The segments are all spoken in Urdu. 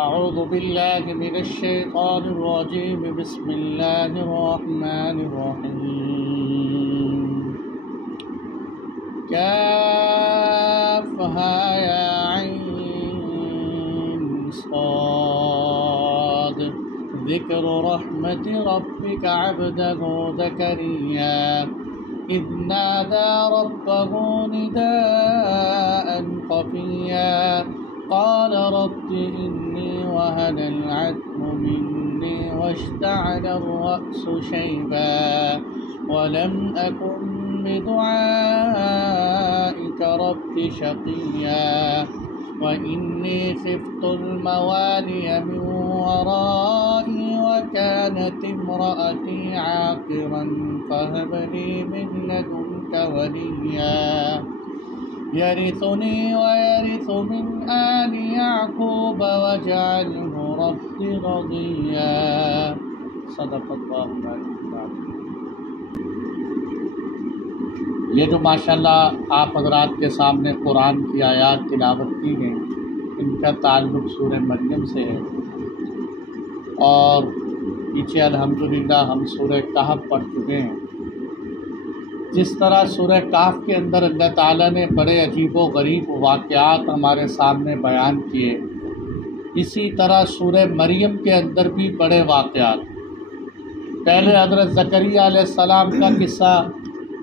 أعوذ بالله من الشيطان الرجيم بسم الله الرحمن الرحيم كافها يا عين صاد ذكر رحمة ربك عبده زكريا إذ نادى ربه نداء خفيا قال رب إني وهن العظم مني واشتعل الرأس شيبا ولم أكن بدعائك رب شقيا وإني خفت الموالي من ورائي وكانت امرأتي عاقرا فهب لي من لدنك وليا يرثني ويرث من آل يعقوب واجعله رب رضيا صدق اللہ العظیم۔ یہ جو ماشاءاللہ آپ حضرات کے سامنے قرآن کی آیات تلاوت کی ہیں، ان کا تعلق سورہ مریم سے ہے، اور پیچھے الحمدللہ ہم سورہ کہف پڑھ چکے ہیں۔ جس طرح سورہ کہف کے اندر اللہ تعالیٰ نے بڑے عجیب و غریب واقعات ہمارے سامنے بیان کیے، اسی طرح سورہ مریم کے اندر بھی بڑے واقعات۔ پہلے حضرت زکریا علیہ السلام کا قصہ،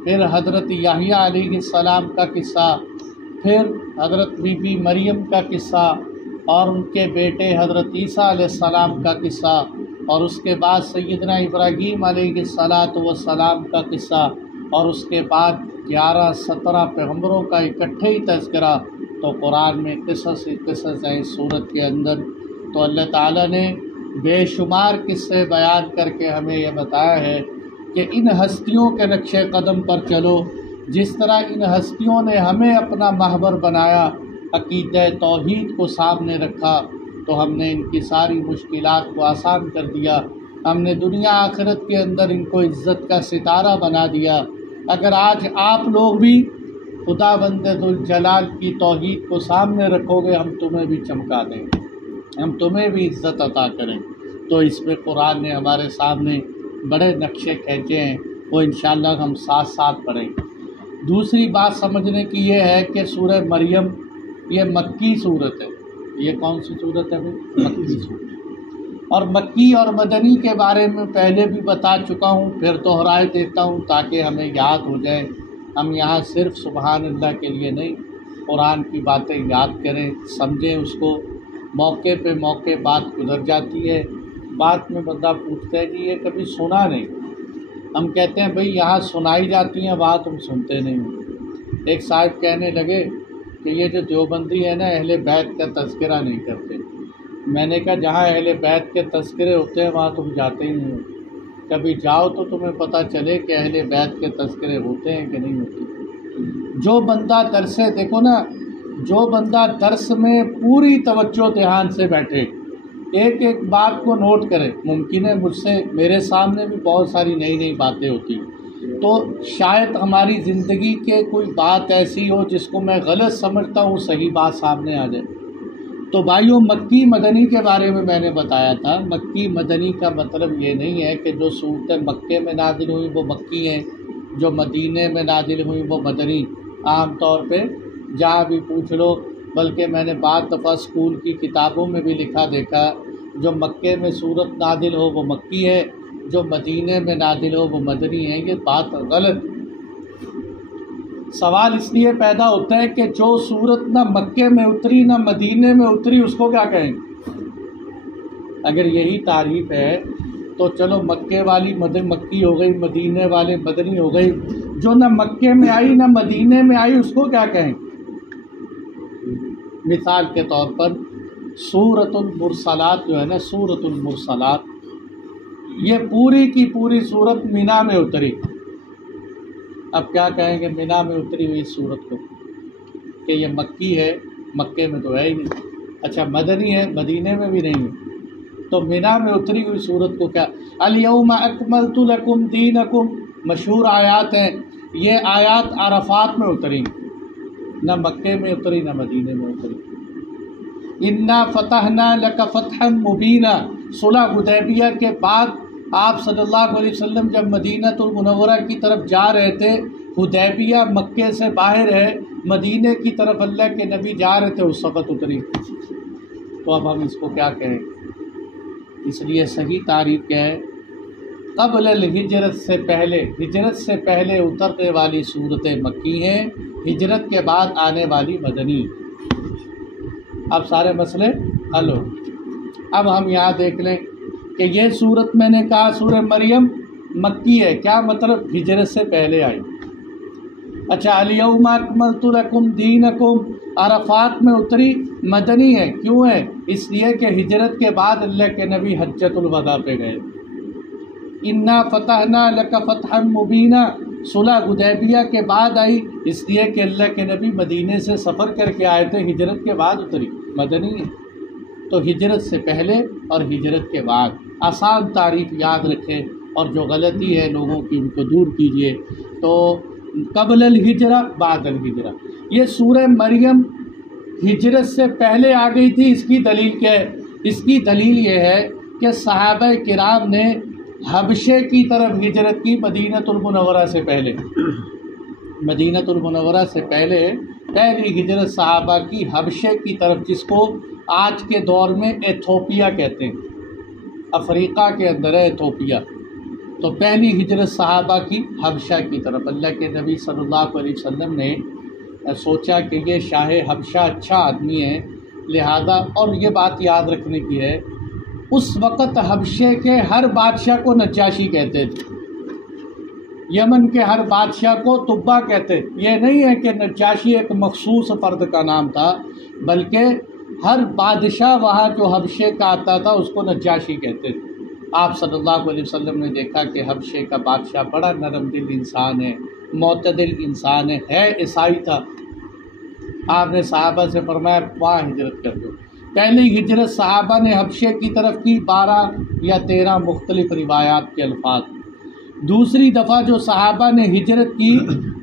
پھر حضرت یحییٰ علیہ السلام کا قصہ، پھر حضرت بی بی مریم کا قصہ، اور ان کے بیٹے حضرت عیسیٰ علیہ السلام کا قصہ، اور اس کے بعد سیدنا ابراہیم علیہ السلام کا قصہ، اور اس کے بعد 11-17 پیغمبروں کا اکٹھے ہی تذکرہ۔ تو قرآن میں قصص ہیں اس صورت کے اندر۔ تو اللہ تعالیٰ نے بے شمار قصے بیان کر کے ہمیں یہ بتایا ہے کہ ان ہستیوں کے نقش قدم پر چلو، جس طرح ان ہستیوں نے ہمیں اپنا محور بنایا، عقیدہ توحید کو سامنے رکھا، تو ہم نے ان کی ساری مشکلات کو آسان کر دیا۔ ہم نے دنیا آخرت کے اندر ان کو عزت کا ستارہ بنا دیا۔ اگر آج آپ لوگ بھی خدا بند ذوالجلال کی توحید کو سامنے رکھو گے، ہم تمہیں بھی چمکا دیں گے، ہم تمہیں بھی عزت عطا کریں۔ تو اس میں قرآن نے ہمارے سامنے بڑے نقشے کھینچے ہیں، وہ انشاءاللہ ہم ساتھ ساتھ پڑھیں گے۔ دوسری بات سمجھنے کی یہ ہے کہ سورہ مریم یہ مکی صورت ہے۔ یہ کون سی صورت ہے بھائی؟ مکی صورت۔ اور مکی اور مدنی کے بارے میں پہلے بھی بتا چکا ہوں، پھر دوہرائے دیتا ہوں تاکہ ہمیں یاد ہو جائے۔ ہم یہاں صرف سبحان اللہ کے لیے نہیں، قرآن کی باتیں یاد کریں، سمجھیں اس کو۔ موقع پہ موقع بات گزر جاتی ہے، بات میں بندہ پوچھتا ہے کہ یہ کبھی سنا نہیں۔ ہم کہتے ہیں بھئی یہاں سنائی جاتی ہیں بات، ہم سنتے نہیں۔ ایک صاحب کہنے لگے کہ یہ جو دیوبندی ہے نا، اہل بیت کا تذکرہ نہیں کرتے۔ میں نے کہا جہاں اہل بیت کے تذکرے ہوتے ہیں وہاں تم جاتے ہی نہیں ہو، کبھی جاؤ تو تمہیں پتہ چلے کہ اہل بیت کے تذکرے ہوتے ہیں کہ نہیں ہوتے۔ جو بندہ درس دیکھو نا، جو بندہ درس میں پوری توجہ دھیان سے بیٹھے، ایک ایک بات کو نوٹ کرے۔ ممکن ہے مجھ سے میرے سامنے بھی بہت ساری نئی نئی باتیں ہوتی ہیں، تو شاید ہماری زندگی کے کوئی بات ایسی ہو جس کو میں غلط سمجھتا ہوں، صحیح بات سامنے آ جائے۔ تو بھائیوں، مکی مدنی کے بارے میں نے بتایا تھا۔ مکی مدنی کا مطلب یہ نہیں ہے کہ جو صورتیں مکے میں نازل ہوئیں وہ مکی ہیں، جو مدینے میں نازل ہوئیں وہ مدنی۔ عام طور پہ جہاں بھی پوچھ لو، بلکہ میں نے بعض دفعہ اسکول کی کتابوں میں بھی لکھا دیکھا، جو مکے میں صورت نازل ہو وہ مکی ہے، جو مدینے میں نازل ہو وہ مدنی ہے۔ یہ بات غلط۔ سوال اس لیے پیدا ہوتا ہے کہ جو صورت نہ مکے میں اتری نہ مدینے میں اتری، اس کو کیا کہیں گے؟ اگر یہی تعریف ہے تو چلو مکے والی مکی ہو گئی، مدینے والے مدنی ہو گئی، جو نہ مکے میں آئی نہ مدینے میں آئی اس کو کیا کہیں؟ مثال کے طور پر سورۃ المرسلات جو ہے نا، سورۃ المرسلات، یہ پوری کی پوری صورت مینا میں اتری۔ اب کیا کہیں گے مینا میں اتری ہوئی صورت کو کہ یہ مکی ہے، مکے میں تو ہے ہی نہیں۔ اچھا مدنی ہے، مدینے میں بھی نہیں ہے، تو مینا میں اتری ہوئی صورت کو کیا؟ الیوم اکملت لکم دینکم، مشہور آیات ہیں، یہ آیات عرفات میں اتری، نہ مکے میں اتری نہ مدینے میں اتری۔ انا فتحنا لک فتحا مبینا، صلح حدیبیہ کے بعد آپ صلی اللہ علیہ وسلم جب مدینہ المنورہ کی طرف جا رہے تھے، حدیبیہ مکے سے باہر ہے، مدینے کی طرف اللہ کے نبی جا رہے تھے، اس وقت اتری۔ تو اب ہم اس کو کیا کہیں؟ اس لیے صحیح تعریف کیا ہے؟ قبل الہجرت سے پہلے، ہجرت سے پہلے اترنے والی صورتیں مکی ہیں، ہجرت کے بعد آنے والی مدنی۔ اب سارے مسئلے حل ہو۔ اب ہم یہاں دیکھ لیں کہ یہ صورت میں نے کہا سورہ مریم مکی ہے، کیا مطلب؟ ہجرت سے پہلے آئی۔ اچھا، الیوم اکملت لکم دینکم عرفات میں اتری، مدنی ہے، کیوں ہے؟ اس لیے کہ ہجرت کے بعد اللہ کے نبی حجۃ الوداع پہ گئے۔ انا فتحنا لک فتحا مبینا، صلح حدیبیہ کے بعد آئی، اس لیے کہ اللہ کے نبی مدینے سے سفر کر کے آئے تھے، ہجرت کے بعد اتری، مدنی ہے۔ تو ہجرت سے پہلے اور ہجرت کے بعد، آسان تعریف یاد رکھیں، اور جو غلطی ہے لوگوں کی ان کو دور کیجیے۔ تو قبل الہجرہ، بعد الہجرہ، یہ سورہ مریم ہجرت سے پہلے آ گئی تھی۔ اس کی دلیل کیا ہے؟ اس کی دلیل یہ ہے کہ صحابہ کرام نے حبشے کی طرف ہجرت کی مدینہ المنورہ سے پہلے۔ مدینہ المنورہ سے پہلے پہلی ہجرت صحابہ کی حبشے کی طرف، جس کو آج کے دور میں ایتھوپیا کہتے ہیں، افریقہ کے اندر ہے ایتھوپیا۔ تو پہلی ہجرت صحابہ کی حبشہ کی طرف۔ اللہ کے نبی صلی اللہ علیہ وسلم نے سوچا کہ یہ شاہ حبشہ اچھا آدمی ہے، لہذا، اور یہ بات یاد رکھنے کی ہے، اس وقت حبشے کے ہر بادشاہ کو نجاشی کہتے تھے، یمن کے ہر بادشاہ کو تبا کہتے۔ یہ نہیں ہے کہ نجاشی ایک مخصوص فرد کا نام تھا، بلکہ ہر بادشاہ وہاں جو حبشے کا آتا تھا اس کو نجاشی کہتے تھے۔ آپ صلی اللہ علیہ وسلم نے دیکھا کہ حبشے کا بادشاہ بڑا نرم دل انسان ہے، معتدل انسان ہے عیسائی تھا۔ آپ نے صحابہ سے فرمایا وہاں ہجرت کر دو۔ پہلی ہجرت صحابہ نے حبشے کی طرف کی، 12 یا 13 مختلف روایات کے الفاظ۔ دوسری دفعہ جو صحابہ نے ہجرت کی،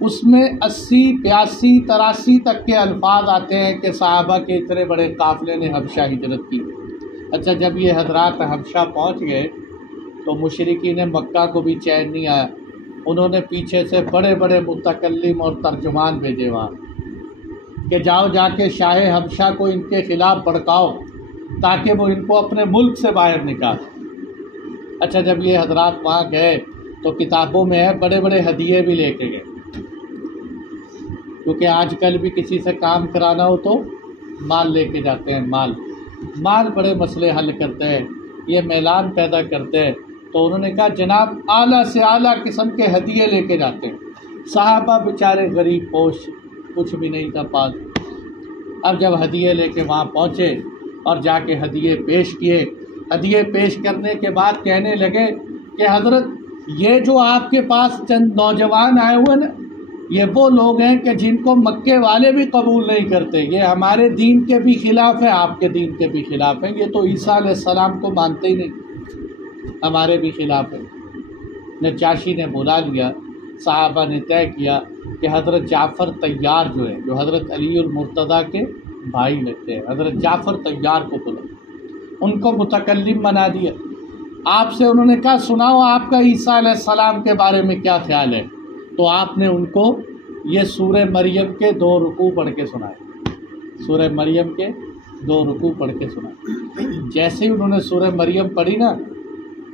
اس میں 80، 82، 83 تک کے الفاظ آتے ہیں کہ صحابہ کے اتنے بڑے قافلے نے حبشہ ہجرت کی۔ اچھا، جب یہ حضرات حبشہ پہنچ گئے تو مشرکین مکہ کو بھی چین نہیں آیا، انہوں نے پیچھے سے بڑے بڑے متکلم اور ترجمان بھیجے وہاں کہ جاؤ جا کے شاہ حبشہ کو ان کے خلاف بھڑکاؤ تاکہ وہ ان کو اپنے ملک سے باہر نکالے۔ اچھا، جب یہ حضرات وہاں گئے تو کتابوں میں ہے بڑے بڑے ہدیے بھی لے کے گئے، کیونکہ آج کل بھی کسی سے کام کرانا ہو تو مال لے کے جاتے ہیں، مال بڑے مسئلے حل کرتے ہیں، یہ میلان پیدا کرتے ہیں۔ تو انہوں نے کہا جناب اعلیٰ سے اعلیٰ قسم کے ہدیے لے کے جاتے ہیں۔ صحابہ بیچارے غریب پوش، کچھ بھی نہیں تھا پاس۔ اب جب ہدیے لے کے وہاں پہنچے اور جا کے ہدیے پیش کیے، ہدیے پیش کرنے کے بعد کہنے لگے کہ حضرت یہ جو آپ کے پاس چند نوجوان آئے ہوئے نا، یہ وہ لوگ ہیں کہ جن کو مکے والے بھی قبول نہیں کرتے، یہ ہمارے دین کے بھی خلاف ہے، آپ کے دین کے بھی خلاف ہیں، یہ تو عیسیٰ علیہ السلام کو مانتے ہی نہیں، ہمارے بھی خلاف ہے۔ نجاشی نے بلا لیا، صحابہ نے طے کیا کہ حضرت جعفر طیار جو ہے، جو حضرت علی المرتضیٰ کے بھائی لگتے ہیں، حضرت جعفر طیار کو بلا، ان کو متکلم بنا دیا۔ آپ سے انہوں نے کہا سناؤ آپ کا عیسیٰ علیہ السلام کے بارے میں کیا خیال ہے؟ تو آپ نے ان کو یہ سورہ مریم کے 2 رکوع پڑھ کے سنائے، سورہ مریم کے 2 رکوع پڑھ کے سنائے۔ جیسے ہی انہوں نے سورہ مریم پڑھی نا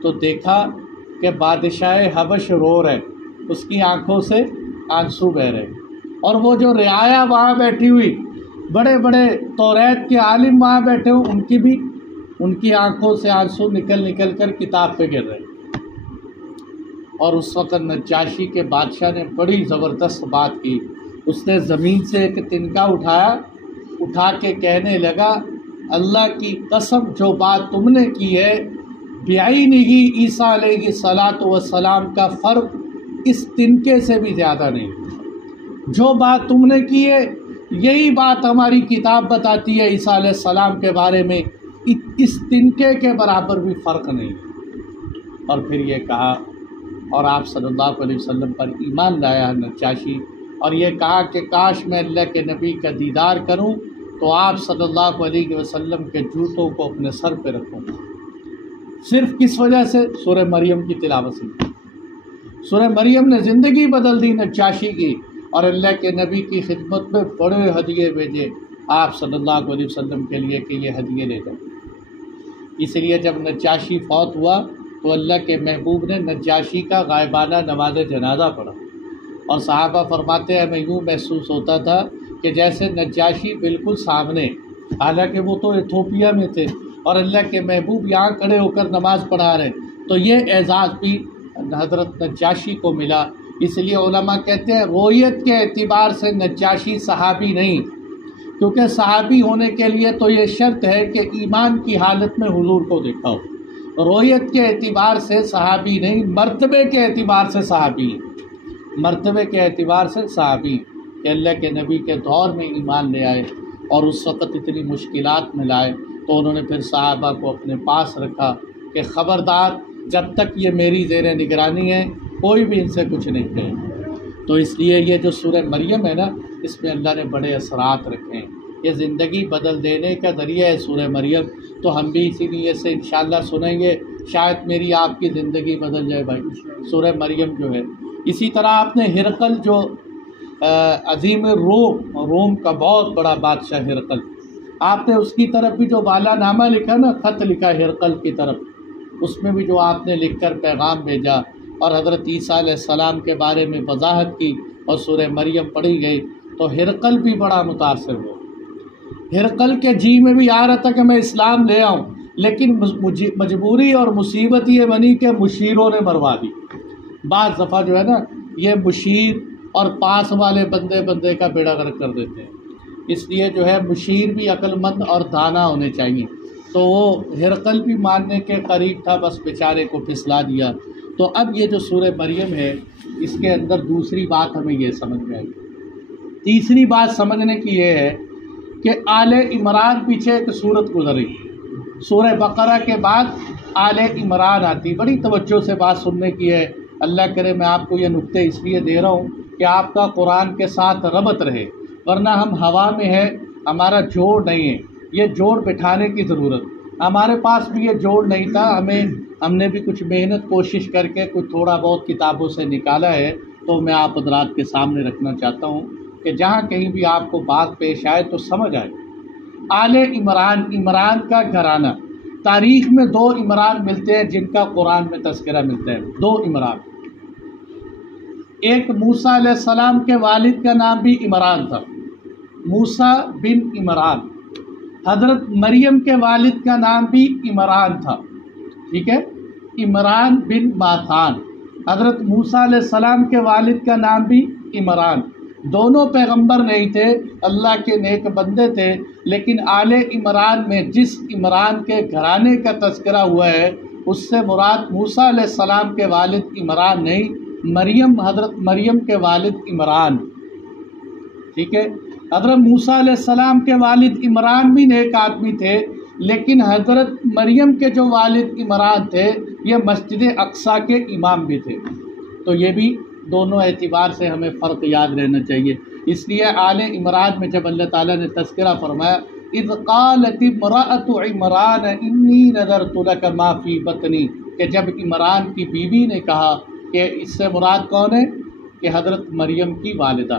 تو دیکھا کہ بادشاہ حبش رو رہے، اس کی آنکھوں سے آنسو بہہ رہے، اور وہ جو رعایا وہاں بیٹھی ہوئی، بڑے بڑے توریت کے عالم وہاں بیٹھے ہوئے، ان کی آنکھوں سے آنسو نکل کر کتاب پہ گر رہے۔ اور اس وقت نجاشی کے بادشاہ نے بڑی زبردست بات کی، اس نے زمین سے ایک تنکا اٹھا کے کہنے لگا اللہ کی قسم جو بات تم نے کی ہے بعینہ عیسیٰ علیہ الصلاۃ والسلام کا فرق اس تنکے سے بھی زیادہ نہیں، جو بات تم نے کی ہے یہی بات ہماری کتاب بتاتی ہے عیسیٰ علیہ السلام کے بارے میں، اس تنکے کے برابر بھی فرق نہیں۔ اور پھر یہ کہا، اور آپ صلی اللہ علیہ وسلم پر ایمان لایا نجاشی، اور یہ کہا کہ کاش میں اللہ کے نبی کا دیدار کروں تو آپ صلی اللہ علیہ وسلم کے جوتوں کو اپنے سر پہ رکھوں گا۔ صرف کس وجہ سے؟ سورہ مریم کی تلاوت سے۔ سورہ مریم نے زندگی بدل دی نجاشی کی، اور اللہ کے نبی کی خدمت میں بڑے ہدیے بھیجے آپ صلی اللہ علیہ وسلم کے لیے کہ یہ ہدیے لے جاؤ۔ اس لیے جب نجاشی فوت ہوا تو اللہ کے محبوب نے نجاشی کا غائبانہ نماز جنازہ پڑھا، اور صحابہ فرماتے ہیں ہمیں یوں محسوس ہوتا تھا کہ جیسے نجاشی بالکل سامنے، حالانکہ وہ تو ایتھوپیا میں تھے اور اللہ کے محبوب یہاں کھڑے ہو کر نماز پڑھا رہے۔ تو یہ اعزاز بھی حضرت نجاشی کو ملا۔ اس لیے علماء کہتے ہیں رویت کے اعتبار سے نجاشی صحابی نہیں، کیونکہ صحابی ہونے کے لیے تو یہ شرط ہے کہ ایمان کی حالت میں حضور کو دیکھا ہو۔ رویت کے اعتبار سے صحابی نہیں، مرتبے کے اعتبار سے صحابی، مرتبے کے اعتبار سے صحابی کہ اللہ کے نبی کے دور میں ایمان لے آئے اور اس وقت اتنی مشکلات میں لائے، تو انہوں نے پھر صحابہ کو اپنے پاس رکھا کہ خبردار جب تک یہ میری زیر نگرانی ہے کوئی بھی ان سے کچھ نہیں کہے۔ تو اس لیے یہ جو سورہ مریم ہے نا، اس میں اللہ نے بڑے اثرات رکھے ہیں، یہ زندگی بدل دینے کا ذریعہ ہے سورہ مریم۔ تو ہم بھی اسی لیے سے انشاءاللہ سنیں گے، شاید میری آپ کی زندگی بدل جائے بھائی، سورہ مریم جو ہے۔ اسی طرح آپ نے ہرقل جو عظیم روم کا بہت بڑا بادشاہ ہرقل، آپ نے اس کی طرف بھی جو والا نامہ لکھا نا، خط لکھا ہرقل کی طرف، اس میں بھی جو آپ نے لکھ کر پیغام بھیجا اور حضرت عیسیٰ علیہ السلام کے بارے میں وضاحت کی اور سورہ مریم پڑھی گئی، تو ہرقل بھی بڑا متاثر ہوا۔ ہرقل کے جی میں بھی آ رہا تھا کہ میں اسلام لے آؤں، لیکن مجبوری اور مصیبت یہ بنی کہ مشیروں نے مروا دی۔ بعض دفعہ جو ہے نا یہ مشیر اور پاس والے بندے کا بیڑا غرق کر دیتے ہیں، اس لیے جو ہے مشیر بھی عقل مند اور دانا ہونے چاہیے۔ تو وہ ہرقل بھی ماننے کے قریب تھا، بس بیچارے کو پھسلا دیا۔ تو اب یہ جو سورہ مریم ہے، اس کے اندر دوسری بات ہمیں یہ سمجھ میں آئی۔ تیسری بات سمجھنے کی یہ ہے کہ آل عمران پیچھے ایک سورت گزری، سورہ بقرہ کے بعد آل عمران آتی۔ بڑی توجہ سے بات سننے کی ہے، اللہ کرے میں آپ کو یہ نقطے اس لیے دے رہا ہوں کہ آپ کا قرآن کے ساتھ ربط رہے، ورنہ ہم ہوا میں ہے، ہمارا جوڑ نہیں ہے، یہ جوڑ بٹھانے کی ضرورت۔ ہمارے پاس بھی یہ جوڑ نہیں تھا، ہم نے بھی کچھ محنت کوشش کر کے کچھ تھوڑا بہت کتابوں سے نکالا ہے، تو میں آپ حضرات کے سامنے رکھنا چاہتا ہوں کہ جہاں کہیں بھی آپ کو بات پیش آئے تو سمجھ آئے۔ آل عمران، عمران کا گھرانہ، تاریخ میں 2 عمران ملتے ہیں جن کا قرآن میں تذکرہ ملتا ہے، 2 عمران۔ ایک موسیٰ علیہ السلام کے والد کا نام بھی عمران تھا، موسیٰ بن عمران۔ حضرت مریم کے والد کا نام بھی عمران تھا، ٹھیک ہے، عمران بن ماتان۔ حضرت موسیٰ علیہ السلام کے والد کا نام بھی عمران۔ دونوں پیغمبر نہیں تھے، اللہ کے نیک بندے تھے، لیکن آل عمران میں جس عمران کے گھرانے کا تذکرہ ہوا ہے اس سے مراد موسیٰ علیہ السلام کے والد عمران نہیں، مریم، حضرت مریم کے والد عمران، ٹھیک ہے۔ حضرت موسیٰ علیہ السلام کے والد عمران بھی نیک آدمی تھے، لیکن حضرت مریم کے جو والد عمران تھے یہ مسجد اقصیٰ کے امام بھی تھے۔ تو یہ بھی دونوں اعتبار سے ہمیں فرق یاد رہنا چاہیے۔ اس لیے آل عمران میں جب اللہ تعالیٰ نے تذکرہ فرمایا اذ قالت امرأۃ عمران انی نذرت لک ما فی بطنی، کہ جب عمران کی بیوی نے کہا کہ اس سے مراد کون ہے کہ حضرت مریم کی والدہ،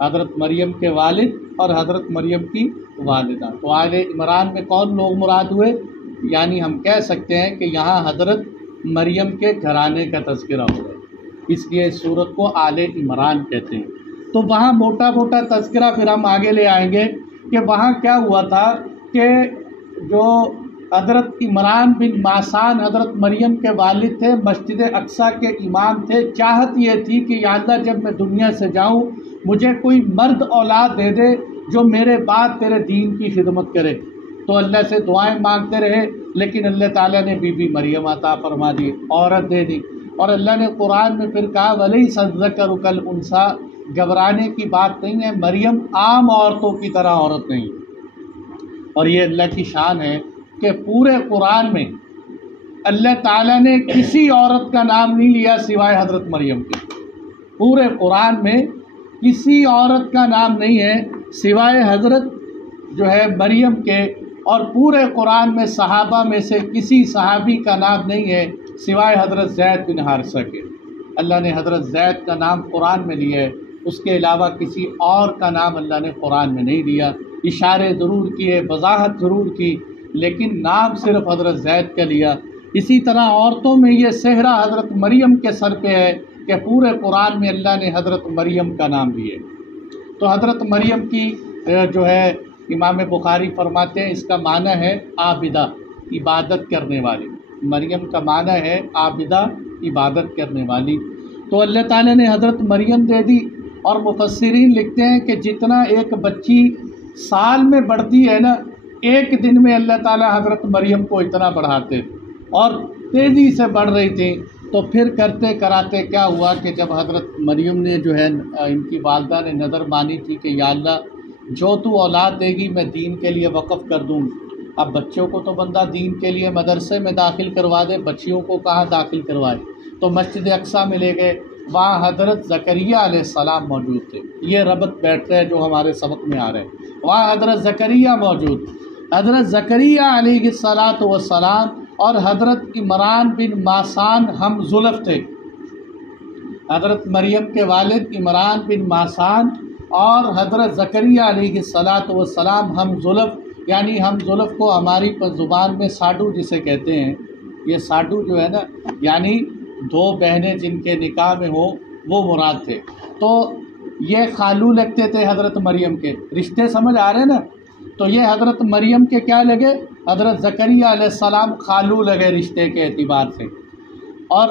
حضرت مریم کے والد اور حضرت مریم کی والدہ۔ تو آل عمران میں کون لوگ مراد ہوئے؟ یعنی ہم کہہ سکتے ہیں کہ یہاں حضرت مریم کے گھرانے کا تذکرہ ہو رہا ہے، اس لیے اس سورت کو آل عمران کہتے ہیں۔ تو وہاں موٹا موٹا تذکرہ پھر ہم آگے لے آئیں گے کہ وہاں کیا ہوا تھا کہ جو حضرت عمران بن ماسان حضرت مریم کے والد تھے، مسجد اقصیٰ کے امام تھے۔ چاہت یہ تھی کہ یا اللہ جب میں دنیا سے جاؤں مجھے کوئی مرد اولاد دے دے جو میرے بعد تیرے دین کی خدمت کرے۔ تو اللہ سے دعائیں مانگتے رہے، لیکن اللہ تعالیٰ نے بی بی مریم عطا فرما دی، عورت دے دی۔ اور اللہ نے قرآن میں پھر کہا وَلَيْسَ الذَّكَرُ كَالْأُنثىٰ، گھبرانے کی بات نہیں ہے، مریم عام عورتوں کی طرح عورت نہیں۔ اور یہ اللہ کی شان ہے کہ پورے قرآن میں اللہ تعالیٰ نے کسی عورت کا نام نہیں لیا سوائے حضرت مریم کے۔ پورے قرآن میں کسی عورت کا نام نہیں ہے سوائے حضرت جو ہے مریم کے، اور پورے قرآن میں صحابہ میں سے کسی صحابی کا نام نہیں ہے سوائے حضرت زید بن حارثہ کے۔ اللہ نے حضرت زید کا نام قرآن میں لیا ہے، اس کے علاوہ کسی اور کا نام اللہ نے قرآن میں نہیں لیا۔ اشارے ضرور کیے، وضاحت ضرور کی، لیکن نام صرف حضرت زید کا لیا۔ اسی طرح عورتوں میں یہ صحرا حضرت مریم کے سر پہ ہے کہ پورے قرآن میں اللہ نے حضرت مریم کا نام لیے۔ تو حضرت مریم کی جو ہے امام بخاری فرماتے ہیں اس کا معنی ہے عابدہ، عبادت کرنے والی۔ مریم کا معنی ہے عابدہ، عبادت کرنے والی۔ تو اللہ تعالیٰ نے حضرت مریم دے دی، اور مفسرین لکھتے ہیں کہ جتنا ایک بچی سال میں بڑھتی ہے نا، ایک دن میں اللہ تعالیٰ حضرت مریم کو اتنا بڑھاتے، اور تیزی سے بڑھ رہی تھی۔ تو پھر کرتے کراتے کیا ہوا کہ جب حضرت مریم نے جو ہے ان کی والدہ نے نظر مانی تھی کہ یا اللہ جو تو اولاد دے گی میں دین کے لیے وقف کر دوں۔ اب بچوں کو تو بندہ دین کے لیے مدرسے میں داخل کروا دے، بچیوں کو کہاں داخل کروائے؟ تو مسجد اقصیٰ میں لے گئے، وہاں حضرت زکریہ علیہ السلام موجود تھے۔ یہ ربط بیٹھتے ہیں جو ہمارے سبق میں آ رہے ہیں، وہاں حضرت زکریہ موجود۔ حضرت زکریہ علیہ السلام اور حضرت عمران بن ماسان ہم زلف تھے۔ حضرت مریم کے والد عمران بن ماسان اور حضرت زکریہ علیہ السلام ہم زلف، یعنی ہم زلف کو ہماری زبان میں ساڈو جسے کہتے ہیں، یہ ساڈو جو ہے نا یعنی دو بہنیں جن کے نکاح میں ہو وہ مراد تھے۔ تو یہ خالو لگتے تھے حضرت مریم کے، رشتے سمجھ آ رہے ہیں نا؟ تو یہ حضرت مریم کے کیا لگے؟ حضرت زکریہ علیہ السلام خالو لگے رشتے کے اعتبار سے۔ اور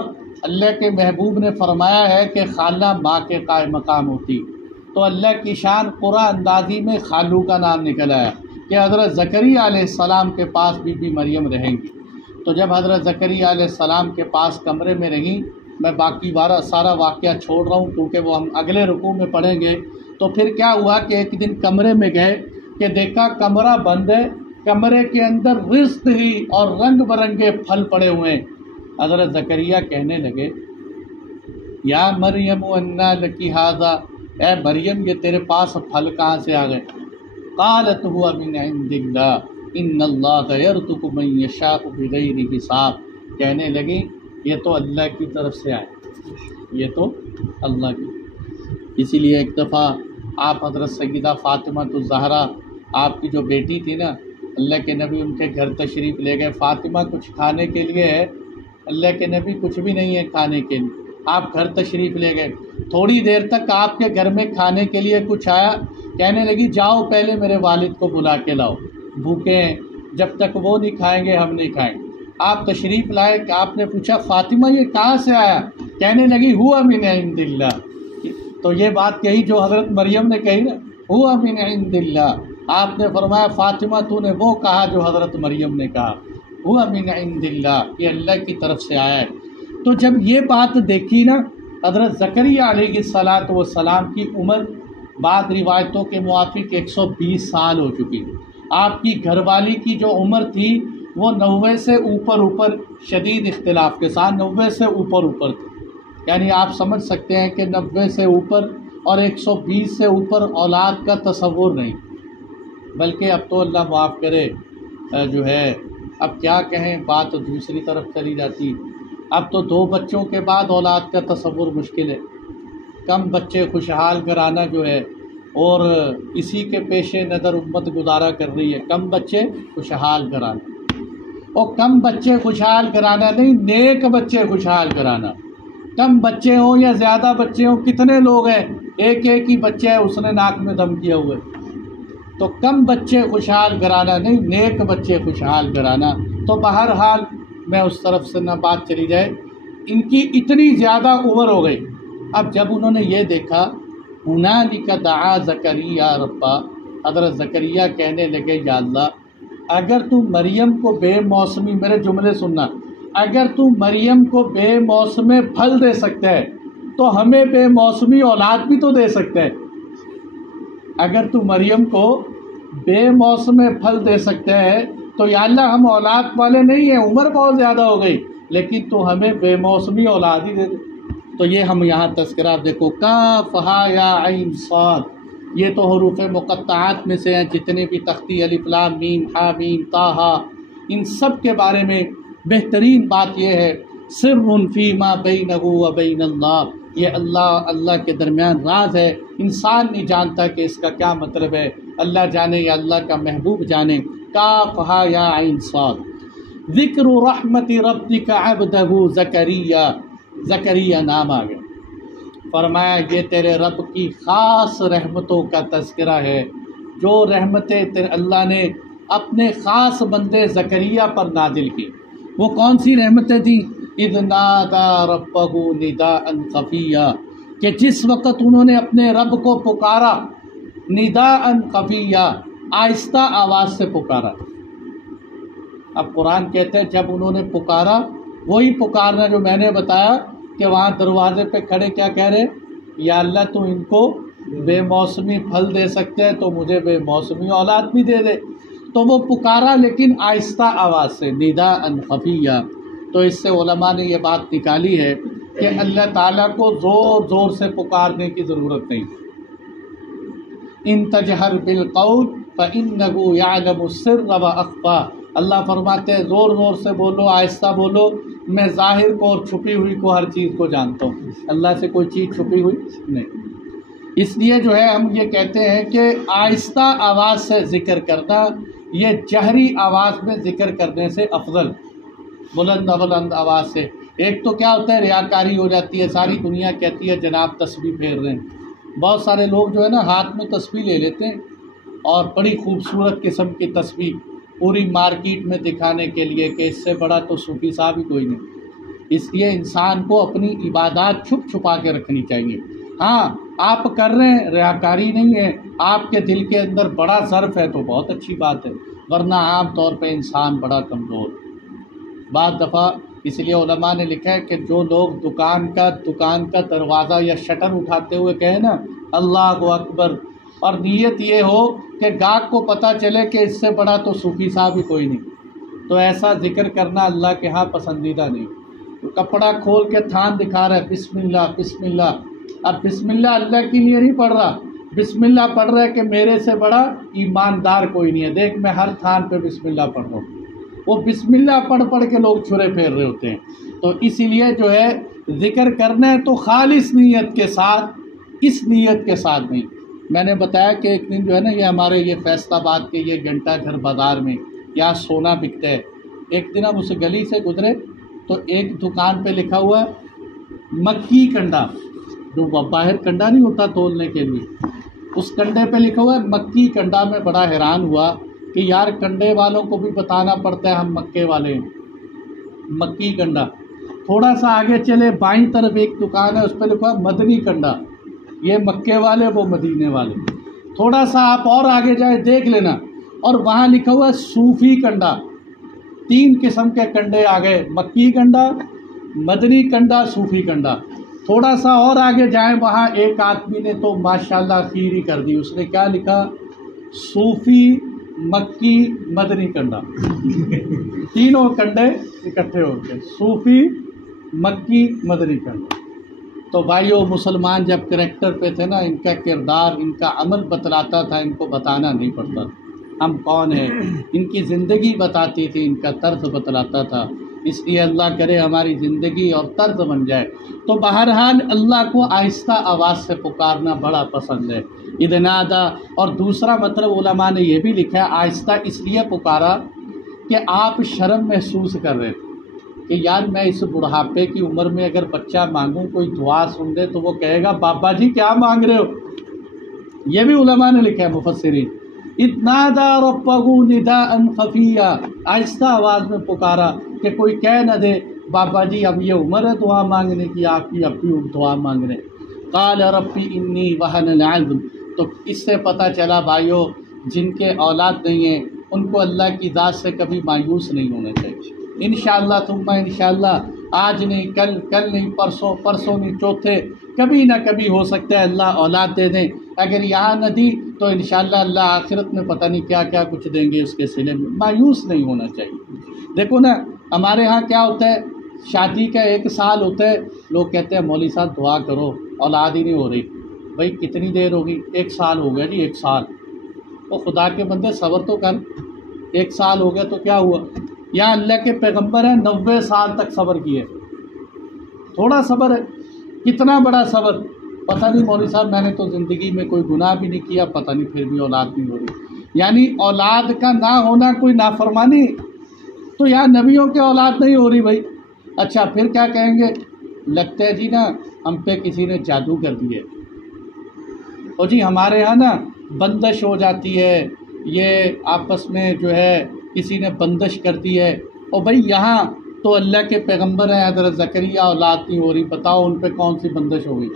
اللہ کے محبوب نے فرمایا ہے کہ خالہ ماں کے قائم مقام ہوتی، تو اللہ کی شان قرآن اندازی میں خالو کا نام نکل آیا کہ حضرت زکریہ علیہ السلام کے پاس بی بی مریم رہیں گی۔ تو جب حضرت زکریہ علیہ السلام کے پاس کمرے میں رہیں، میں باقی سارا واقعہ چھوڑ رہا ہوں کیونکہ وہ ہم اگلے رکوع میں پڑھیں گے۔ تو پھر کیا ہوا کہ ایک دن کمرے میں گئے کہ دیکھا کمرہ بند ہے، کمرے کے اندر رزق ہی اور رنگ برنگے پھل پڑے ہوئے ہیں۔ حضرت زکریہ کہنے لگے یا مریم انا لکی ھذا، اے مریم یہ تیرے پاس پھل کہاں سے آ گئے؟ قالت هو من عند اللہ ان اللہ یرزق من یشاء بغیر حساب، کہنے لگی یہ تو اللہ کی طرف سے آئے، یہ تو اللہ کی۔ اسی لیے ایک دفعہ آپ حضرت سیدہ فاطمہ الزہرا، آپ کی جو بیٹی تھی نا، اللہ کے نبی ان کے گھر تشریف لے گئے۔ فاطمہ کچھ کھانے کے لیے ہے، اللہ کے نبی کچھ بھی نہیں ہے کھانے کے لیے، آپ گھر تشریف لے گئے۔ تھوڑی دیر تک آپ کے گھر میں کھانے کے لیے کچھ آیا، کہنے لگی جاؤ پہلے میرے والد کو بلا کے لاؤ، بھوکے ہیں، جب تک وہ نہیں کھائیں گے ہم نہیں کھائیں گے۔ آپ تشریف لائے کہ آپ نے پوچھا فاطمہ یہ کہاں سے آیا؟ کہنے لگی ہوا من عند اللہ۔ تو یہ بات کہی جو حضرت مریم نے کہی نا، ہوا من عند اللہ۔ آپ نے فرمایا فاطمہ تو نے وہ کہا جو حضرت مریم نے کہا، ہوا من عند اللہ، یہ اللہ کی طرف سے آیا ہے۔ تو جب یہ بات دیکھی نا، حضرت زکریہ علیہ السلام کی عمر بعض روایتوں کے موافق 120 سال ہو چکی، آپ کی گھر والی کی جو عمر تھی وہ 90 سے اوپر شدید اختلاف کے ساتھ 90 سے اوپر تھی، یعنی آپ سمجھ سکتے ہیں کہ 90 سے اوپر اور 120 سے اوپر اولاد کا تصور نہیں، بلکہ اب تو اللہ معاف کرے جو ہے اب کیا کہیں، بات دوسری طرف چلی جاتی۔ اب تو 2 بچوں کے بعد اولاد کا تصور مشکل ہے، کم بچے خوشحال گھرانہ جو ہے، اور اسی کے پیش نظر امت گزارا کر رہی ہے، کم بچے خوشحال گھرانہ، اور کم بچے خوشحال گھرانہ نہیں، نیک بچے خوشحال گھرانہ۔ کم بچے ہوں یا زیادہ بچے ہوں، کتنے لوگ ہیں ایک ہی بچہ ہے اس نے ناک میں دم کیا ہوئے، تو کم بچے خوشحال گھرانہ نہیں، نیک بچے خوشحال گھرانہ۔ تو بہرحال میں اس طرف سے نہ بات چلی جائے، ان کی اتنی زیادہ عمر ہو گئی۔ اب جب انہوں نے یہ دیکھا، ہنالک دعا زکریا ربا، حضرت زکریا کہنے لگے یا اللہ اگر تو مریم کو بے موسمی، میرے جملے سننا، اگر تو مریم کو بے موسم پھل دے سکتا ہے تو ہمیں بے موسمی اولاد بھی تو دے سکتا ہے۔ اگر تو مریم کو بے موسم پھل دے سکتا ہے تو یا اللہ ہم اولاد والے نہیں ہیں، عمر بہت زیادہ ہو گئی، لیکن تو ہمیں بے موسمی اولاد ہی دے دے۔ تو یہ ہم یہاں تذکرہ دیکھو، کاف ہا یا عین صاد، یہ تو حروف مقطعات میں سے ہیں جتنے بھی تختی الف لام میم ہا میم طٰ، ان سب کے بارے میں بہترین بات یہ ہے سر فیما بینہ و بین اللہ، یہ اللہ کے درمیان راز ہے، انسان نہیں جانتا کہ اس کا کیا مطلب ہے، اللہ جانے یا اللہ کا محبوب جانے۔ کاف ہا یا عین صاد، ذکر رحمت ربک عبدہ زکریا، زکریا نام آ گیا، فرمایا یہ تیرے رب کی خاص رحمتوں کا تذکرہ ہے، جو رحمتیں اللہ نے اپنے خاص بندے زکریا پر نازل کی۔ وہ کون سی رحمتیں تھیں؟ اذ نادى ربه نداء خفیا، کہ جس وقت انہوں نے اپنے رب کو پکارا، نداء خفیا، آہستہ آواز سے پکارا۔ اب قرآن کہتے ہیں جب انہوں نے پکارا، وہی پکارنا جو میں نے بتایا کہ وہاں دروازے پہ کھڑے کیا کہہ رہے، یا اللہ تو ان کو بے موسمی پھل دے سکتے ہیں تو مجھے بے موسمی اولاد بھی دے دے۔ تو وہ پکارا لیکن آہستہ آواز سے، نداء خفیا۔ تو اس سے علماء نے یہ بات نکالی ہے کہ اللہ تعالیٰ کو زور زور سے پکارنے کی ضرورت نہیں۔ ان تجہر بالقول فإنہ یعلم السر وأخفی، اللہ فرماتے ہیں زور زور سے بولو، آہستہ بولو، میں ظاہر کو اور چھپی ہوئی کو ہر چیز کو جانتا ہوں، اللہ سے کوئی چیز چھپی ہوئی نہیں۔ اس لیے جو ہے ہم یہ کہتے ہیں کہ آہستہ آواز سے ذکر کرنا یہ جہری آواز میں ذکر کرنے سے افضل، بلند آواز سے۔ ایک تو کیا ہوتا ہے ریاکاری ہو جاتی ہے، ساری دنیا کہتی ہے جناب تسبیح پھیر رہے ہیں، بہت سارے لوگ جو ہے نا ہاتھ میں تسبیح لے لیتے ہیں اور بڑی خوبصورت قسم کی تسبیح پوری مارکیٹ میں دکھانے کے لیے کہ اس سے بڑا تو صوفی صاحب ہی کوئی نہیں۔ اس لیے انسان کو اپنی عبادات چھپ چھپا کے رکھنی چاہیے۔ ہاں آپ کر رہے ہیں، ریاکاری نہیں ہے، آپ کے دل کے اندر بڑا ظرف ہے تو بہت اچھی بات ہے، ورنہ عام طور پہ انسان بڑا کمزور۔ بعض دفعہ اس لیے علماء نے لکھا ہے کہ جو لوگ دکان کا دروازہ یا شٹر اٹھاتے ہوئے کہیں نا اللہ اکبر، اور نیت یہ ہو کہ گاہک کو پتہ چلے کہ اس سے بڑا تو صوفی صاحب ہی کوئی نہیں، تو ایسا ذکر کرنا اللہ کے ہاں پسندیدہ نہیں۔ تو کپڑا کھول کے تھان دکھا رہا ہے بسم اللہ بسم اللہ، اب بسم اللہ اللہ کے لیے نہیں پڑھ رہا، بسم اللہ پڑھ رہا ہے کہ میرے سے بڑا ایماندار کوئی نہیں ہے، دیکھ میں ہر تھان پہ بسم اللہ پڑھ رہا ہوں۔ وہ بسم اللہ پڑھ پڑھ کے لوگ چھرے پھیر رہے ہوتے ہیں۔ تو اسی لیے جو ہے ذکر کرنا ہے تو خالص نیت کے ساتھ، اس نیت کے ساتھ نہیں۔ میں نے بتایا کہ ایک دن جو ہے نا یہ ہمارے یہ فیصل آباد کے یہ گھنٹہ گھر بازار میں یہاں سونا بکتا ہے، ایک دن ہم اس گلی سے گزرے تو ایک دکان پہ لکھا ہوا ہے مکی کنڈا، جو باہر کنڈا نہیں ہوتا تولنے کے لیے، اس کنڈے پہ لکھا ہوا ہے مکی کنڈا۔ میں بڑا حیران ہوا کہ یار کنڈے والوں کو بھی بتانا پڑتا ہے ہم مکے والے ہیں، مکی کنڈا۔ تھوڑا سا آگے چلے بائیں طرف ایک دکان ہے اس پہ لکھا ہے مدنی کنڈا، یہ مکے والے وہ مدینے والے۔ تھوڑا سا آپ اور آگے جائے دیکھ لینا، اور وہاں لکھا ہوا ہے صوفی کنڈا۔ 3 قسم کے کنڈے آ گئے، مکی کنڈا، مدنی کنڈا، صوفی کنڈا۔ تھوڑا سا اور آگے جائیں وہاں ایک آدمی نے تو ماشاءاللہ خیر ہی کر دی، اس نے کیا لکھا، صوفی مکی مدنی کنڈا، تینوں کنڈے اکٹھے ہو گئے، صوفی مکی مدنی کنڈا۔ تو بھائیو مسلمان جب کریکٹر پہ تھے نا، ان کا کردار ان کا عمل بتلاتا تھا، ان کو بتانا نہیں پڑتا ہم کون ہیں، ان کی زندگی بتاتی تھی، ان کا طرز بتلاتا تھا۔ اس لیے اللہ کرے ہماری زندگی اور طرز بن جائے۔ تو بہرحال اللہ کو آہستہ آواز سے پکارنا بڑا پسند ہے، ادنادا۔ اور دوسرا مطلب علماء نے یہ بھی لکھا ہے آہستہ اس لیے پکارا کہ آپ شرم محسوس کر رہے تھے کہ یار میں اس بڑھاپے کی عمر میں اگر بچہ مانگوں کوئی دعا سن دے تو وہ کہے گا بابا جی کیا مانگ رہے ہو، یہ بھی علماء نے لکھا ہے مفسرین۔ اتنادا ربہ نداء خفیا، آہستہ آواز میں پکارا کہ کوئی کہہ نہ دے بابا جی اب یہ عمر ہے دعا مانگنے کی، آپ کی اب بھی دعا مانگ رہے ہیں۔ قال ربی انی وہن العظم، تو اس سے پتہ چلا بھائیو جن کے اولاد نہیں ہیں ان کو اللہ کی ذات سے کبھی مایوس نہیں ہونا چاہیے۔ انشاءاللہ ثم انشاءاللہ، آج نہیں کل، کل نہیں پرسوں، پرسوں نہیں چوتھے، کبھی نہ کبھی ہو سکتا ہے اللہ اولاد دے دیں، اگر یہاں نہ دی تو انشاءاللہ اللہ آخرت میں پتہ نہیں کیا کیا کچھ دیں گے اس کے صلے میں۔ مایوس نہیں ہونا چاہیے۔ دیکھو نا ہمارے ہاں کیا ہوتا ہے، شادی کا 1 سال ہوتا ہے، لوگ کہتے ہیں مولوی صاحب دعا کرو اولاد ہی نہیں ہو رہی، بھائی کتنی دیر ہوگی؟ 1 سال ہو گیا جی، 1 سال۔ وہ خدا کے بندے صبر تو کر، 1 سال ہو گیا تو کیا ہوا؟ یہاں اللہ کے پیغمبر ہیں 90 سال تک صبر کیے، تھوڑا صبر ہے؟ کتنا بڑا صبر! پتہ نہیں مولوی صاحب میں نے تو زندگی میں کوئی گناہ بھی نہیں کیا، پتہ نہیں پھر بھی اولاد نہیں ہو رہی۔ یعنی اولاد کا نہ ہونا کوئی نافرمانی؟ تو یہاں نبیوں کے اولاد نہیں ہو رہی بھائی۔ اچھا پھر کیا کہیں گے؟ لگتا ہے جی نا ہم پہ کسی نے جادو کر دیے، اور جی ہمارے ہاں نا بندش ہو جاتی ہے، یہ آپس میں جو ہے کسی نے بندش کر دی ہے۔ اور بھائی یہاں تو اللہ کے پیغمبر ہیں، حضرت زکریا اولاد نہیں ہو رہی، بتاؤ ان پہ کون سی بندش ہو گئی؟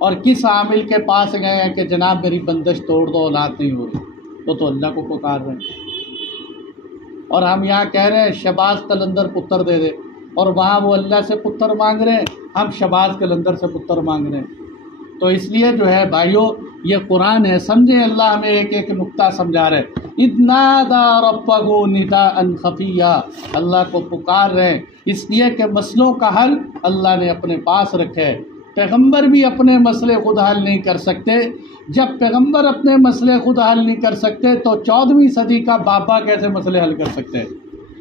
اور کس عامل کے پاس گئے ہیں کہ جناب میری بندش توڑ دو، اولاد نہیں ہو رہی؟ وہ تو اللہ کو پکار رہے ہیں۔ اور ہم یہاں کہہ رہے ہیں شہباز قلندر پتر دے دے، اور وہاں وہ اللہ سے پتر مانگ رہے ہیں، ہم شہباز قلندر سے پتر مانگ رہے ہیں۔ تو اس لیے جو ہے بھائیو یہ قرآن ہے، سمجھیں اللہ ہمیں ایک ایک نقطہ سمجھا رہے ہیں۔ اذ نادى ربه نداء خفيا، اللہ کو پکار رہے ہیں، اس لیے کہ مسئلوں کا حل اللہ نے اپنے پاس رکھے ہے۔ پیغمبر بھی اپنے مسئلے خود حل نہیں کر سکتے۔ جب پیغمبر اپنے مسئلے خود حل نہیں کر سکتے تو 14ویں صدی کا بابا کیسے مسئلے حل کر سکتے ہیں؟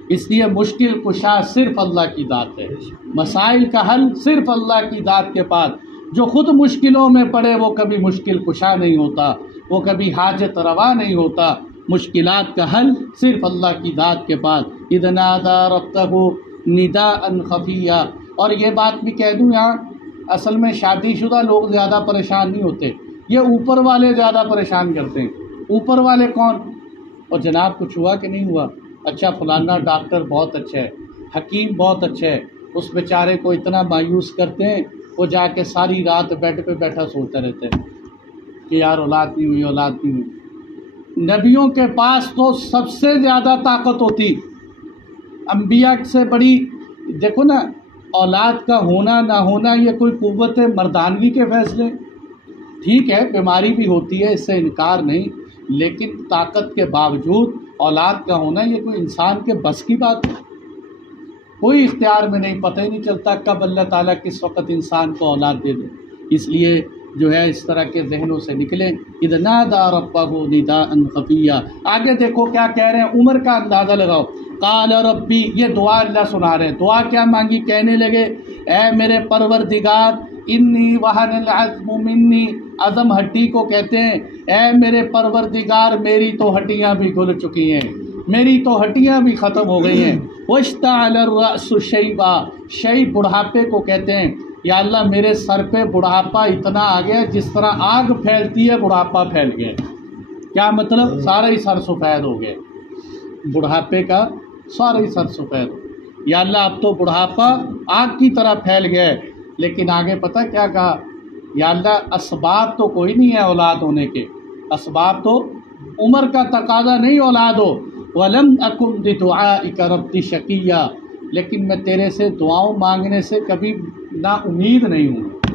اس لیے مشکل کشا صرف اللہ کی ذات ہے، مسائل کا حل صرف اللہ کی ذات کے پاس۔ جو خود مشکلوں میں پڑے وہ کبھی مشکل کشا نہیں ہوتا، وہ کبھی حاجت روا نہیں ہوتا۔ مشکلات کا حل صرف اللہ کی ذات کے پاس۔ اذ نادى ربه نداء خفيا۔ اور یہ بات بھی کہہ دوں یہاں، اصل میں شادی شدہ لوگ زیادہ پریشان نہیں ہوتے، یہ اوپر والے زیادہ پریشان کرتے ہیں۔ اوپر والے کون؟ اور جناب کچھ ہوا کہ نہیں ہوا؟ اچھا فلانا ڈاکٹر بہت اچھا ہے، حکیم بہت اچھا ہے، اس بیچارے کو اتنا مایوس کرتے ہیں، وہ جا کے ساری رات بیڈ پہ بیٹھا سوچتا رہتا ہے کہ یار اولاد نہیں ہوئی، اولاد نہیں ہوئی۔ نبیوں کے پاس تو سب سے زیادہ طاقت ہوتی، انبیاء سے بڑی۔ دیکھو نا اولاد کا ہونا نہ ہونا یہ کوئی قوت مردانگی کے فیصلے، ٹھیک ہے بیماری بھی ہوتی ہے، اس سے انکار نہیں، لیکن طاقت کے باوجود اولاد کا ہونا یہ کوئی انسان کے بس کی بات ہے؟ کوئی اختیار میں نہیں، پتہ ہی نہیں چلتا کب اللہ تعالیٰ کس وقت انسان کو اولاد دے دے۔ اس لیے جو ہے اس طرح کے ذہنوں سے نکلیں۔ اذ نادى ربه نداء خفيا۔ آگے دیکھو کیا کہہ رہے ہیں، عمر کا اندازہ لگاؤ۔ قال ربی، یہ دعا اللہ سنا رہے ہیں، دعا کیا مانگی؟ کہنے لگے اے میرے پروردگار، انی وہن العظم منی، عظم ہڈی کو کہتے ہیں، اے میرے پروردگار میری تو ہڈیاں بھی گھل چکی ہیں، میری تو ہڈیاں بھی ختم ہو گئی ہیں۔ واشتعل الرأس شیبا، شیب بڑھاپے کو کہتے ہیں، یا اللہ میرے سر پہ بڑھاپا اتنا آ گیا جس طرح آگ پھیلتی ہے بڑھاپا پھیل گیا۔ کیا مطلب؟ سارا ہی سر سفید ہو گیا، بڑھاپے کا سارا ہی سر سفید ہو۔ یا اللہ اب تو بڑھاپا آگ کی طرح پھیل گیا ہے۔ لیکن آگے پتہ کیا کہا؟ یا اللہ اسباب تو کوئی نہیں ہے اولاد ہونے کے، اسباب تو عمر کا تقاضا نہیں اولاد ہو۔ وَلَمْ أَكُنْ بِدُعَائِكَ رَبِّ شَقِيًّا، لیکن میں تیرے سے دعاؤں مانگنے سے کبھی نا امید نہیں ہوں گا،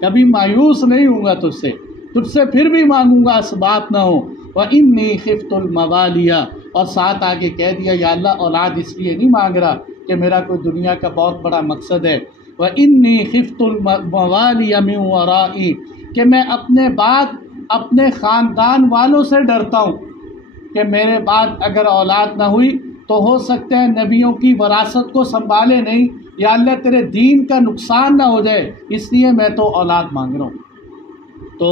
کبھی مایوس نہیں ہوں گا تجھ سے پھر بھی مانگوں گا اسباب نہ ہو۔ وَإِنِّي خِفْتُ الْمَوَالِيَ، اور ساتھ آگے کہہ دیا یا اللہ اولاد اس لیے نہیں مانگ رہا کہ میرا کوئی دنیا کا بہت بڑا مقصد ہے۔ وَإِنِّي خِفْتُ الْمَوَالِيَ مِنْ وَرَائِي، کہ میں اپنے بعد اپنے خاندان والوں سے ڈرتا ہوں کہ میرے بعد اگر اولاد نہ ہوئی تو ہو سکتا ہے نبیوں کی وراثت کو سنبھالے نہیں، یا اللہ تیرے دین کا نقصان نہ ہو جائے، اس لیے میں تو اولاد مانگ رہا ہوں۔ تو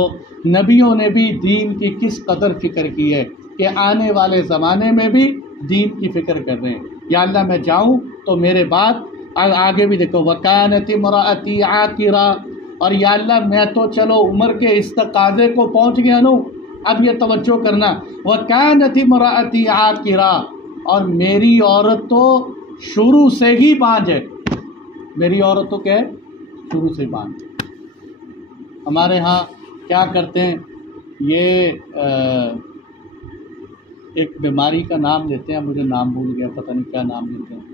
نبیوں نے بھی دین کی کس قدر فکر کی ہے کہ آنے والے زمانے میں بھی دین کی فکر کر رہے ہیں۔ یا اللہ میں جاؤں تو میرے بعد آگے بھی دیکھو وَكَانَتِ امْرَأَتِي عَاقِرًا، اور یا اللہ میں تو چلو عمر کے اس تقاضے کو پہنچ گیا ہوں، اب یہ توجہ کرنا، وَكَانَتِ امْرَأَتِي عَاقِرًا، اور میری عورت تو شروع سے ہی بانجھ ہے، میری عورت تو کیا ہے؟ شروع سے بانجھ۔ ہمارے ہاں کیا کرتے ہیں، یہ ایک بیماری کا نام لیتے ہیں، مجھے نام بھول گیا، پتہ نہیں کیا نام لیتے ہیں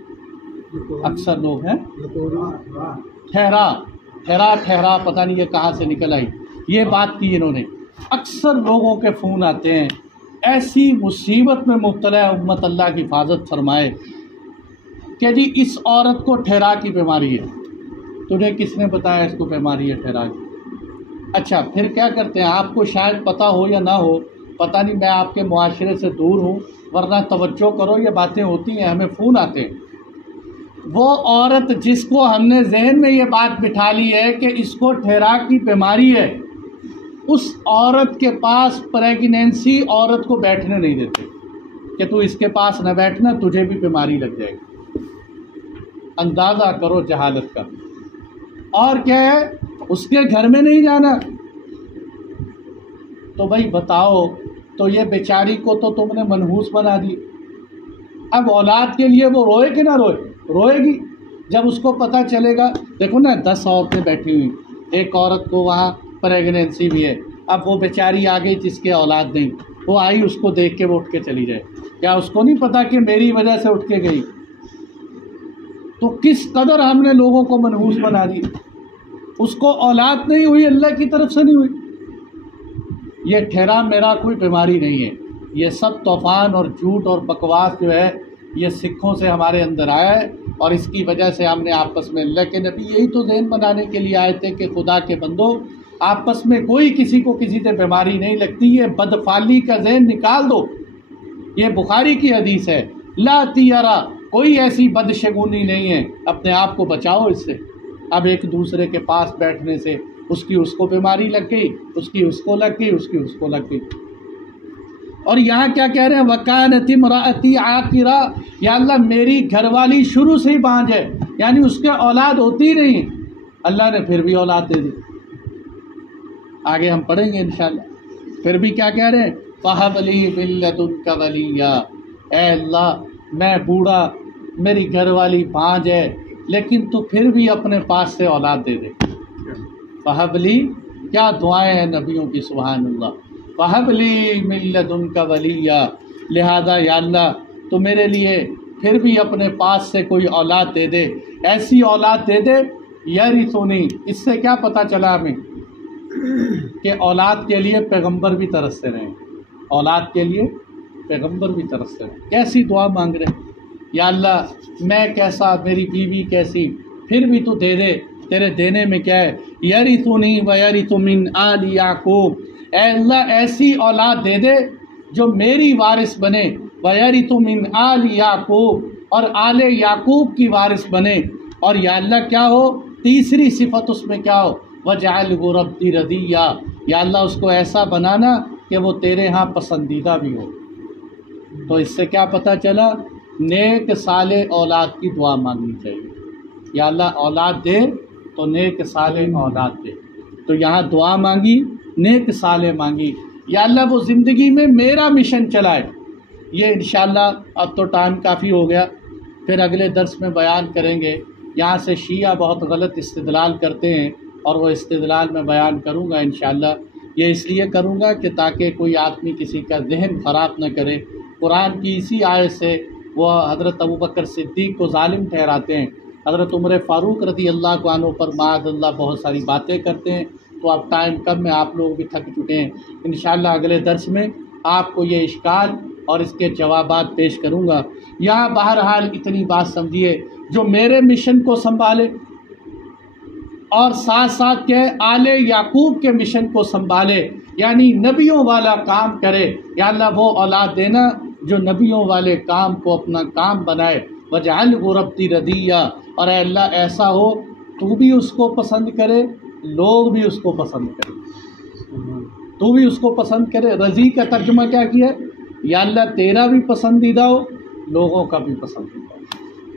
اکثر لوگ ہیں، ٹھہرا، پتہ نہیں یہ کہاں سے نکل آئی، یہ بات کی انہوں نے۔ اکثر لوگوں کے فون آتے ہیں، ایسی مصیبت میں مبتلا ہے، امت اللہ کی حفاظت فرمائے، کہ جی اس عورت کو ٹھہرا کی بیماری ہے۔ تجھے کس نے بتایا اس کو بیماری ہے ٹھہرا کی؟ اچھا پھر کیا کرتے ہیں، آپ کو شاید پتہ ہو یا نہ ہو، پتہ نہیں، میں آپ کے معاشرے سے دور ہوں، ورنہ توجہ کرو، یہ باتیں ہوتی ہیں، ہمیں فون آتے ہیں۔ وہ عورت جس کو ہم نے ذہن میں یہ بات بٹھا لی ہے کہ اس کو ٹھہرا کی بیماری ہے، اس عورت کے پاس پریگنینسی عورت کو بیٹھنے نہیں دیتے کہ تو اس کے پاس نہ بیٹھنا، تجھے بھی بیماری لگ جائے گی۔ اندازہ کرو جہالت کا۔ اور کیا ہے، اس کے گھر میں نہیں جانا۔ تو بھائی بتاؤ، تو یہ بیچاری کو تو تم نے منحوس بنا دی۔ اب اولاد کے لیے وہ روئے کہ نہ روئے؟ روئے گی۔ جب اس کو پتہ چلے گا، دیکھو نا 10 عورتیں بیٹھی ہوئی، ایک عورت کو وہاں پریگنینسی بھی ہے، اب وہ بیچاری آ گئی جس کے اولاد نہیں، وہ آئی، اس کو دیکھ کے وہ اٹھ کے چلی جائے، کیا اس کو نہیں پتا کہ میری وجہ سے اٹھ کے گئی؟ تو کس قدر ہم نے لوگوں کو منحوس بنا دی۔ اس کو اولاد نہیں ہوئی، اللہ کی طرف سے نہیں ہوئی۔ یہ ٹھہرا میرا کوئی بیماری نہیں ہے، یہ سب طوفان اور جھوٹ اور بکواس جو ہے یہ سکھوں سے ہمارے اندر آیا ہے، اور اس کی وجہ سے ہم نے آپس میں، اللہ کے نبی یہی تو ذہن بنانے کے لیے آئے تھے کہ خدا کے بندو آپس میں کوئی کسی کو کسی سے بیماری نہیں لگتی، یہ بدفعلی کا ذہن نکال دو۔ یہ بخاری کی حدیث ہے، لا تیرا، کوئی ایسی بدشگونی نہیں ہے، اپنے آپ کو بچاؤ اس سے۔ اب ایک دوسرے کے پاس بیٹھنے سے اس کی اس کو بیماری لگ گئی، اس کی اس کو لگ گئی، اس کی اس کو لگ گئی۔ اور یہاں کیا کہہ رہے ہیں، وَكَانَتِ امْرَأَتِي عَاقِرًا، یا اللہ میری گھر والی شروع سے ہی بانجھ ہے، یعنی اس کے اولاد ہوتی نہیں، اللہ نے پھر بھی اولاد دے دی۔ آگے ہم پڑھیں گے انشاءاللہ۔ پھر بھی کیا کہہ رہے ہیں، فَهَبْ لِي مِن لَّدُنكَ وَلِيًّا، اے اللہ میں بوڑھا، میری گھر والی بانجھ ہے، لیکن تو پھر بھی اپنے پاس سے اولاد دے دے۔ فَهَبْ لِي، کیا دعائیں ہیں نبیوں کی، سبحان اللہ۔ فَهَبْ لِي مِن لَّدُنكَ وَلِيًّا، لہذا یا اللہ تو میرے لیے پھر بھی اپنے پاس سے کوئی اولاد دے دے، ایسی اولاد دے دے یرثنی۔ اس سے کیا پتہ چلا ہمیں کہ اولاد کے لیے پیغمبر بھی ترستے رہے، اولاد کے لیے پیغمبر بھی ترستے رہے۔ کیسی دعا مانگ رہے ہیں، یا اللہ میں کیسا، میری بیوی کیسی، پھر بھی تو دے دے، تیرے دینے میں کیا ہے۔ یرثنی ویرث من آل یعقوب، اے اللہ ایسی اولاد دے دے جو میری وارث بنے، ویرث من آل یعقوب، اور آل یعقوب کی وارث بنے۔ اور یا اللہ کیا ہو، تیسری صفت اس میں کیا ہو، وَاجْعَلْهُ رَبِّ رَضِيًّا، یا اللہ اس کو ایسا بنانا کہ وہ تیرے ہاں پسندیدہ بھی ہو۔ تو اس سے کیا پتہ چلا، نیک صالح اولاد کی دعا مانگنی چاہیے۔ یا اللہ اولاد دے تو نیک صالح اولاد دے۔ تو یہاں دعا مانگی، نیک صالح مانگی، یا اللہ وہ زندگی میں میرا مشن چلائے۔ یہ انشاءاللہ اب تو ٹائم کافی ہو گیا، پھر اگلے درس میں بیان کریں گے۔ یہاں سے شیعہ بہت غلط استدلال کرتے ہیں، اور وہ استدلال میں بیان کروں گا انشاءاللہ۔ یہ اس لیے کروں گا کہ تاکہ کوئی آدمی کسی کا ذہن خراب نہ کرے۔ قرآن کی اسی آیت سے وہ حضرت ابوبکر صدیق کو ظالم ٹھہراتے ہیں، حضرت عمر فاروق رضی اللہ عنہ پر معاذ اللہ بہت ساری باتیں کرتے ہیں۔ تو اب ٹائم کم میں، آپ لوگ بھی تھک چکے ہیں، انشاءاللہ اگلے درس میں آپ کو یہ اشکال اور اس کے جوابات پیش کروں گا۔ یہاں بہرحال اتنی بات سمجھیے، جو میرے مشن کو سنبھالے اور ساتھ ساتھ کے آل یعقوب کے مشن کو سنبھالے، یعنی نبیوں والا کام کرے، یا اللہ وہ اولاد دینا جو نبیوں والے کام کو اپنا کام بنائے۔ وَاجْعَلْهُ رَبِّ رَضِيًّا، اور اے اللہ ایسا ہو تو بھی اس کو پسند کرے، لوگ بھی اس کو پسند کرے، تو بھی اس کو پسند کرے۔ رضی کا ترجمہ کیا کیا، یا اللہ تیرا بھی پسندیدہ ہو، لوگوں کا بھی پسندیدہ ہو۔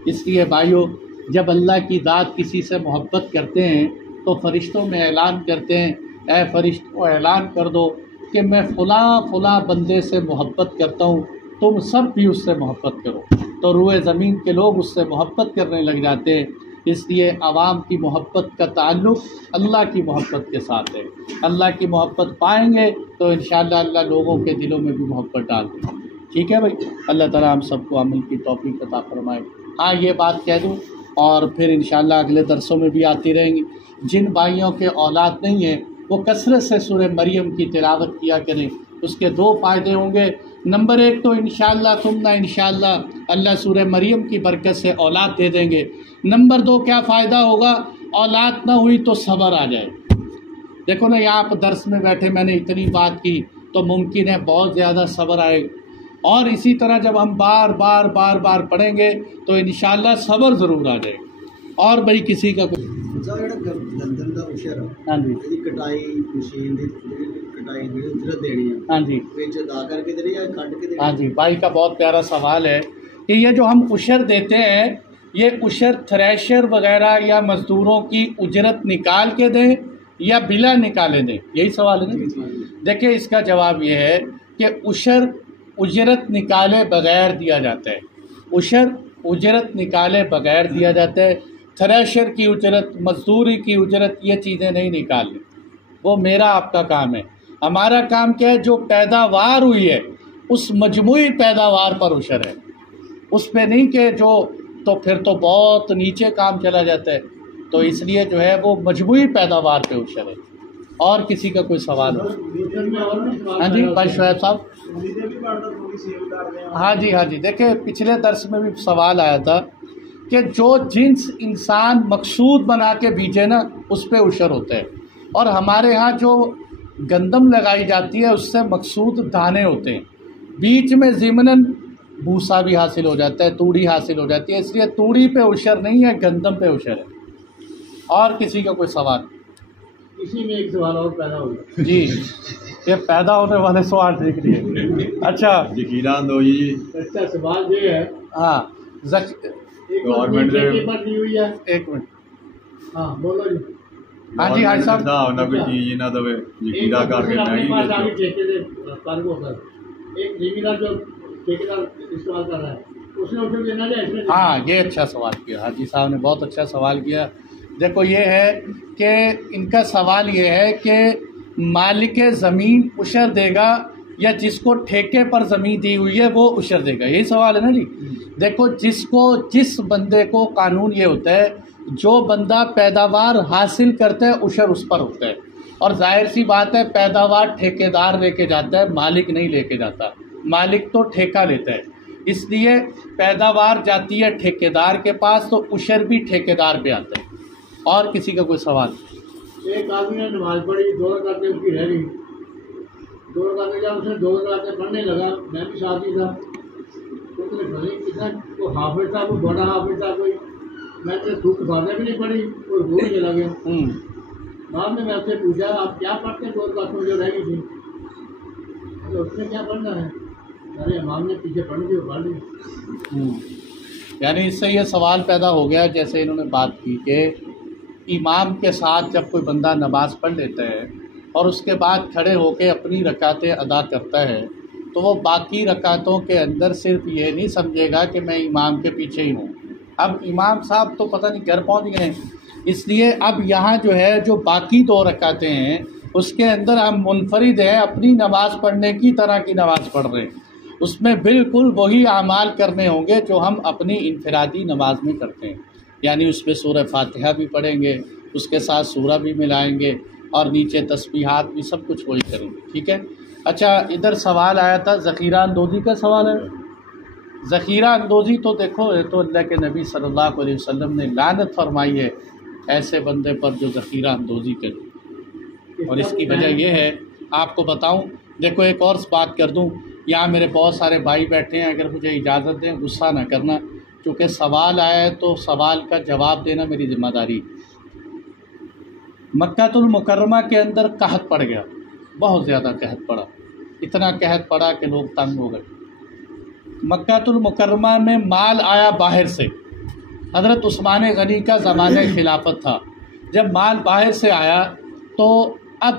اس لیے بھائیو، جب اللہ کی ذات کسی سے محبت کرتے ہیں تو فرشتوں میں اعلان کرتے ہیں، اے فرشتوں اعلان کر دو کہ میں فلاں فلاں بندے سے محبت کرتا ہوں، تم سب بھی اس سے محبت کرو۔ تو روئے زمین کے لوگ اس سے محبت کرنے لگ جاتے ہیں۔ اس لیے عوام کی محبت کا تعلق اللہ کی محبت کے ساتھ ہے۔ اللہ کی محبت پائیں گے تو انشاءاللہ اللہ لوگوں کے دلوں میں بھی محبت ڈال دے گا۔ ٹھیک ہے بھائی، اللہ تعالیٰ ہم سب کو عمل کی توفیق عطا فرمائے۔ ہاں یہ بات کہہ دوں، اور پھر انشاءاللہ اگلے درسوں میں بھی آتی رہیں گی، جن بھائیوں کے اولاد نہیں ہیں وہ کثرت سے سورہ مریم کی تلاوت کیا کریں۔ اس کے 2 فائدے ہوں گے۔ نمبر 1 تو انشاءاللہ ثم انشاءاللہ اللہ سورہ مریم کی برکت سے اولاد دے دیں گے۔ نمبر 2 کیا فائدہ ہوگا، اولاد نہ ہوئی تو صبر آ جائے۔ دیکھو نا یہاں پر درس میں بیٹھے میں نے اتنی بات کی تو ممکن ہے بہت زیادہ صبر آئے، اور اسی طرح جب ہم بار بار پڑھیں گے تو انشاءاللہ صبر ضرور آ جائے گا۔ اور بھائی کسی کا کوئی گندم کا اشر ہاں جی کٹائی مشین کٹائی اجرت دینی ہے، ہاں جی ادا کر کے دینی یا کٹ کے دینی؟ ہاں جی بھائی کا بہت پیارا سوال ہے کہ یہ جو ہم اشر دیتے ہیں یہ اشر تھریشر وغیرہ یا مزدوروں کی اجرت نکال کے دیں یا بلا نکالے دیں، یہی سوال ہے نا؟ دیکھیں اس کا جواب یہ ہے کہ اشر اجرت نکالے بغیر دیا جاتا ہے، اشر اجرت نکالے بغیر دیا جاتا ہے۔ تھریشر کی اجرت، مزدوری کی اجرت، یہ چیزیں نہیں نکالنی، وہ میرا آپ کا کام ہے۔ ہمارا کام کیا ہے؟ جو پیداوار ہوئی ہے اس مجموعی پیداوار پر اشر ہے، اس پہ نہیں کہ جو تو پھر تو بہت نیچے کام چلا جاتا ہے، تو اس لیے جو ہے وہ مجموعی پیداوار پہ اشر ہے۔ اور کسی کا کوئی سوال ہو؟ ہاں جی بھائی شعیب صاحب۔ ہاں جی دیکھیں پچھلے درس میں بھی سوال آیا تھا کہ جو جنس انسان مقصود بنا کے بیچے نا اس پہ اشر ہوتا ہے، اور ہمارے ہاں جو گندم لگائی جاتی ہے اس سے مقصود دانے ہوتے ہیں، بیچ میں ضمناً بھوسا بھی حاصل ہو جاتا ہے، توڑی حاصل ہو جاتی ہے، اس لیے توڑی پہ اشر نہیں ہے، گندم پہ اشر ہے۔ اور کسی کا کوئی سوال؟ اسی میں ایک سوال اور پیدا ہو گیا جی یہ پیدا ہونے والے سوال دیکھ لیے۔ اچھا ذخیرہ اندوزی، اچھا سوال یہ ہے، ہاں گورنمنٹ نہیں ہوئی ہے، ایک منٹ، ہاں بولو جی۔ ہاں جی حاج صاحب۔ نہ کوئی چیز نہ دے ذخیرہ کر کے ایک ذمہ جو ٹھیکیدار استعمال کر رہا ہے اس نے اسے دینا ہے۔ ہاں یہ اچھا سوال کیا حاجی صاحب نے، بہت اچھا سوال کیا۔ دیکھو یہ ہے کہ ان کا سوال یہ ہے کہ مالک زمین اشر دے گا یا جس کو ٹھیکے پر زمین دی ہوئی ہے وہ اشر دے گا، یہی سوال ہے نا جی؟ دیکھو جس بندے کو قانون یہ ہوتا ہے جو بندہ پیداوار حاصل کرتا ہے اشر اس پر ہوتا ہے، اور ظاہر سی بات ہے پیداوار ٹھیکیدار لے کے جاتا ہے، مالک نہیں لے کے جاتا، مالک تو ٹھیکہ لیتا ہے، اس لیے پیداوار جاتی ہے ٹھیکیدار کے پاس تو اشر بھی ٹھیکیدار پہ آتا ہے۔ اور کسی کا کوئی سوال؟ ایک آدمی نے نماز پڑھی، 2 رکعتیں اس کی رہ گئی، 2 رکعتیں جب اس نے 2 رکعتیں پڑھنے لگا، میں بھی ساتھی تھا، تو اس نے بھلی کتنا کوئی حافظ تھا، کوئی بڑا حافظ تھا، کوئی میں نے سکھ باتیں بھی نہیں پڑھی، کوئی بھول چلا گیا۔ بعد میں اس سے پوچھا آپ کیا پڑھتے ہیں 2 رکعتوں جو رہ گئی تھی؟ اس نے کیا پڑھنا ہے؟ ارے امام نے پیچھے پڑھ دی، پڑھ لی۔ یعنی اس سے یہ سوال پیدا ہو گیا جیسے انہوں نے بات کی کہ امام کے ساتھ جب کوئی بندہ نماز پڑھ لیتا ہے اور اس کے بعد کھڑے ہو کے اپنی رکعتیں ادا کرتا ہے تو وہ باقی رکعتوں کے اندر صرف یہ نہیں سمجھے گا کہ میں امام کے پیچھے ہی ہوں، اب امام صاحب تو پتہ نہیں گھر پہنچ گئے ہیں، اس لیے اب یہاں جو ہے جو باقی 2 رکعتیں ہیں اس کے اندر ہم منفرد ہیں، اپنی نماز پڑھنے کی طرح کی نماز پڑھ رہے ہیں، اس میں بالکل وہی اعمال کرنے ہوں گے جو ہم اپنی انفرادی نماز میں کرتے ہیں، یعنی اس میں سورہ فاتحہ بھی پڑھیں گے، اس کے ساتھ سورہ بھی ملائیں گے، اور نیچے تسبیحات بھی، سب کچھ وہی کریں گے، ٹھیک ہے؟ اچھا ادھر سوال آیا تھا ذخیرہ اندوزی کا سوال ہے۔ ذخیرہ اندوزی تو دیکھو یہ تو اللہ کے نبی صلی اللہ علیہ وسلم نے لعنت فرمائی ہے ایسے بندے پر جو ذخیرہ اندوزی کرے، اور اس کی وجہ یہ ہے آپ کو بتاؤں، دیکھو ایک اور بات کر دوں، یہاں میرے بہت سارے بھائی بیٹھے ہیں، اگر مجھے اجازت دیں غصہ نہ کرنا، چونکہ سوال آیا ہے تو سوال کا جواب دینا میری ذمہ داری۔ مکہ المکرمہ کے اندر قحط پڑ گیا، بہت زیادہ قحط پڑا، اتنا قحط پڑا کہ لوگ تنگ ہو گئے۔ مکہ المکرمہ میں مال آیا باہر سے، حضرت عثمان غنی کا زمانہ خلافت تھا، جب مال باہر سے آیا تو اب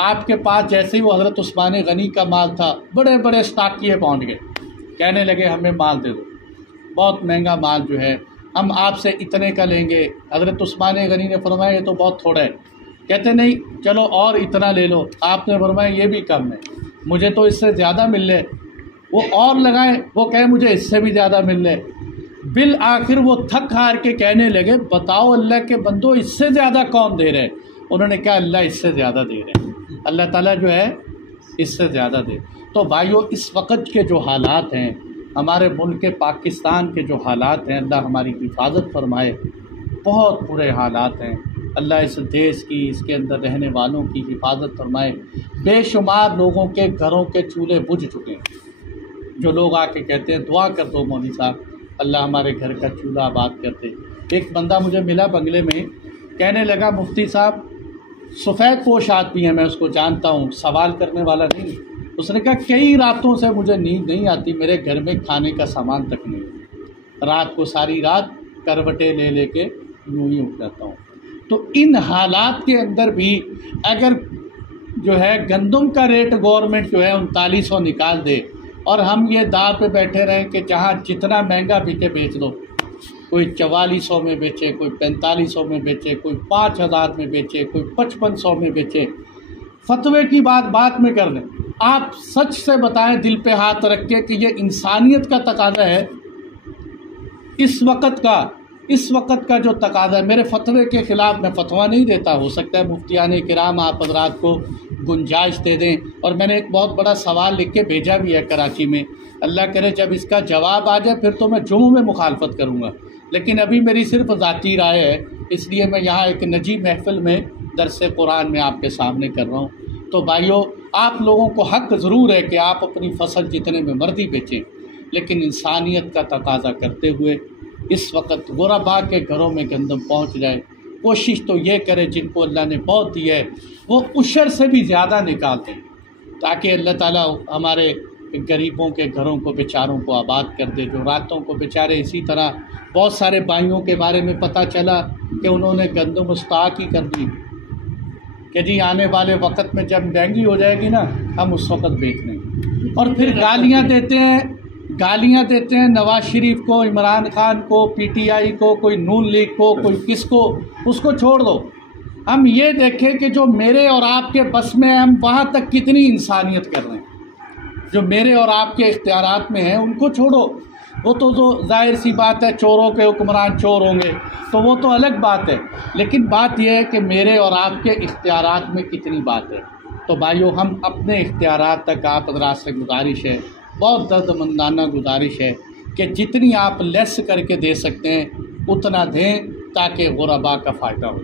آپ کے پاس جیسے ہی وہ حضرت عثمان غنی کا مال تھا، بڑے بڑے اسٹاکیے پہنچ گئے، کہنے لگے ہمیں مال دے دو، بہت مہنگا مال جو ہے ہم آپ سے اتنے کا لیں گے۔ حضرت عثمان غنی نے فرمایا یہ تو بہت تھوڑا ہے، کہتے نہیں چلو اور اتنا لے لو، آپ نے فرمایا یہ بھی کم ہے، مجھے تو اس سے زیادہ مل لے، وہ اور لگائے، وہ کہے مجھے اس سے بھی زیادہ مل لے، بالآخر وہ تھک ہار کے کہنے لگے بتاؤ اللہ کے بندو اس سے زیادہ کون دے رہے؟ انہوں نے کہا اللہ اس سے زیادہ دے رہے ہیں، اللہ تعالیٰ جو ہے اس سے زیادہ دے۔ تو بھائیو اس وقت کے جو حالات ہیں، ہمارے ملک پاکستان کے جو حالات ہیں، اللہ ہماری حفاظت فرمائے، بہت برے حالات ہیں، اللہ اس دیش کی، اس کے اندر رہنے والوں کی حفاظت فرمائے۔ بے شمار لوگوں کے گھروں کے چولہے بجھ چکے ہیں، جو لوگ آ کے کہتے ہیں دعا کر دو مولوی صاحب اللہ ہمارے گھر کا چولہا آباد کر دے۔ ایک بندہ مجھے ملا بنگلے میں، کہنے لگا مفتی صاحب سفید پوش آدمی ہے، میں اس کو جانتا ہوں، سوال کرنے والا نہیں۔ اس نے کہا کئی راتوں سے مجھے نیند نہیں آتی، میرے گھر میں کھانے کا سامان تک نہیں، رات کو ساری رات کروٹیں لے لے کے یوں ہی اٹھ جاتا ہوں۔ تو ان حالات کے اندر بھی اگر جو ہے گندم کا ریٹ گورنمنٹ جو ہے 3900 نکال دے اور ہم یہ داو پہ بیٹھے رہیں کہ جہاں جتنا مہنگا بکے بیچ دو، کوئی 4400 میں بیچے، کوئی 4500 میں بیچے، کوئی 5000 میں بیچے، کوئی 5500 میں بیچے، فتوے کی بات میں کر لیں۔ آپ سچ سے بتائیں دل پہ ہاتھ رکھ کے کہ یہ انسانیت کا تقاضا ہے اس وقت کا جو تقاضا ہے۔ میرے فتوے کے خلاف میں فتویٰ نہیں دیتا، ہو سکتا ہے مفتیان کرام آپ حضرات کو گنجائش دے دیں، اور میں نے ایک بہت بڑا سوال لکھ کے بھیجا بھی ہے کراچی میں، اللہ کرے جب اس کا جواب آ جائے پھر تو میں جمعوں میں مخالفت کروں گا، لیکن ابھی میری صرف ذاتی رائے ہے، اس لیے میں یہاں ایک نجی محفل میں درس قرآن میں آپ کے سامنے کر رہا ہوں۔ تو بھائیو، آپ لوگوں کو حق ضرور ہے کہ آپ اپنی فصل جتنے میں مرضی بیچیں، لیکن انسانیت کا تقاضا کرتے ہوئے اس وقت غربا کے گھروں میں گندم پہنچ جائے۔ کوشش تو یہ کرے جن کو اللہ نے بہت دی ہے وہ عشر سے بھی زیادہ نکال دیں، تاکہ اللہ تعالیٰ ہمارے غریبوں کے گھروں کو بیچاروں کو آباد کر دے، جو راتوں کو بیچارے۔ اسی طرح بہت سارے بھائیوں کے بارے میں پتہ چلا کہ انہوں نے گندم اسٹاک ہی کر دی کہ جی آنے والے وقت میں جب مہنگی ہو جائے گی نا ہم اس وقت بیچ لیں گے، اور پھر گالیاں دیتے ہیں نواز شریف کو، عمران خان کو، پی ٹی آئی کو، کوئی نون لیگ کو، کوئی کس کو، اس کو چھوڑ دو۔ ہم یہ دیکھیں کہ جو میرے اور آپ کے بس میں ہم وہاں تک کتنی انسانیت کر رہے ہیں، جو میرے اور آپ کے اختیارات میں ہیں ان کو چھوڑو۔ وہ تو ظاہر سی بات ہے چوروں کے حکمران چور ہوں گے تو وہ تو الگ بات ہے، لیکن بات یہ ہے کہ میرے اور آپ کے اختیارات میں کتنی بات ہے۔ تو بھائیو، ہم اپنے اختیارات تک آپ حضرات سے گزارش ہے، بہت درد مندانہ گزارش ہے کہ جتنی آپ لیس کر کے دے سکتے ہیں اتنا دیں تاکہ غربا کا فائدہ ہو۔